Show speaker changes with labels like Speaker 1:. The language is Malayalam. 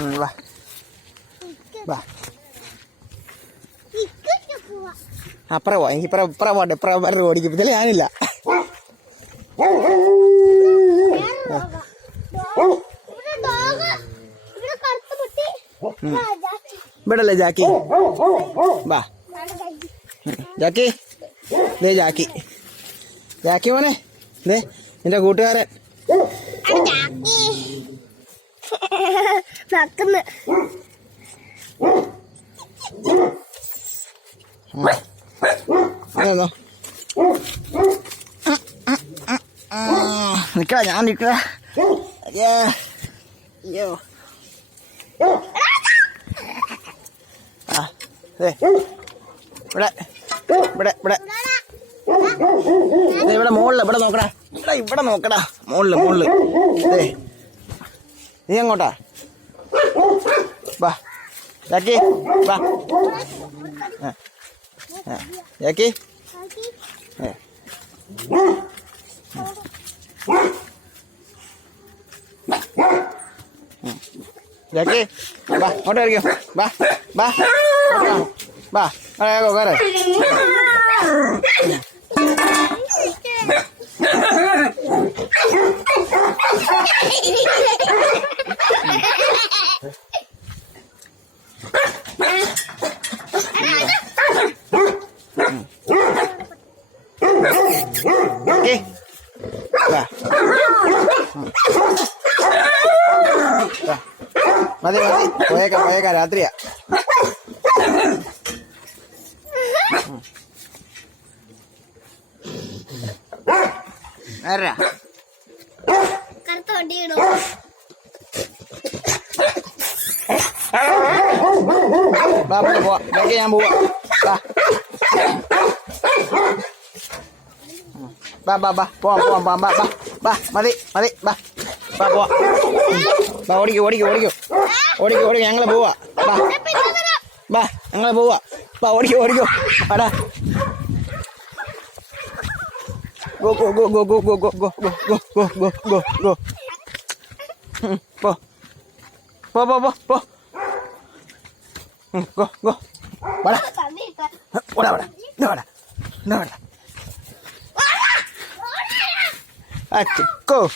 Speaker 1: വാ. വാ.
Speaker 2: പോവാ
Speaker 1: എനിക്ക് ഇപ്പുറം ഇപ്പുറം പോട്ടെ ഇപ്പുറം വേറെ ഓടിക്കും ഇതിൽ ഞാനില്ല.
Speaker 2: ഇവിടെ
Speaker 1: ജാക്കി? വാ. ജാക്കി. ദേ ജാക്കി. ജാക്കി മോനെ ദേ നിന്റെ കൂട്ടുകാരൻ.
Speaker 2: നടക്കുന്നു.
Speaker 1: നിക്കടാ ഞാൻ നിക്കടാ. അയ്യോ. ആ ഇവിടെ. ഇവിടെ ഇവിടെ. ഇവിടെ മുകളിൽ ഇവിടെ നോക്കടാ. ഇവിടെ നോക്കടാ. മുകളിൽ മുകളിൽ നീ എങ്ങോട്ടാ വാ ജാക്കി വാ ആ ആ ജാക്കി ഏ ജാക്കി വാ അങ്ങോട്ട് കയറിക്കോ വാ വാ ഇങ്ങോട്ട് വാ. വാ വേഗോ കയറ് ജാക്കി വാ വാ. മതി മതി പോയേക്കാം പോയേക്കാം രാത്രിയാ ആരാ
Speaker 2: കറുത്ത വണ്ടി ഇടും
Speaker 1: Bapak bawa, lagi yang bawa. Bah. Bah bah bah, bawa bawa bawa bah bah. Bah, mari, mari, bah. Bah bawa. Bah odige odige odige. Odige odige yang bawa. Bah. Bah, yang bawa. Bah odige odige. Ada. Go go go go go go go go go go go go go. go po. Po po po po. Go, go. Voilà. Voilà, voilà. No, voilà. No, voilà. Go.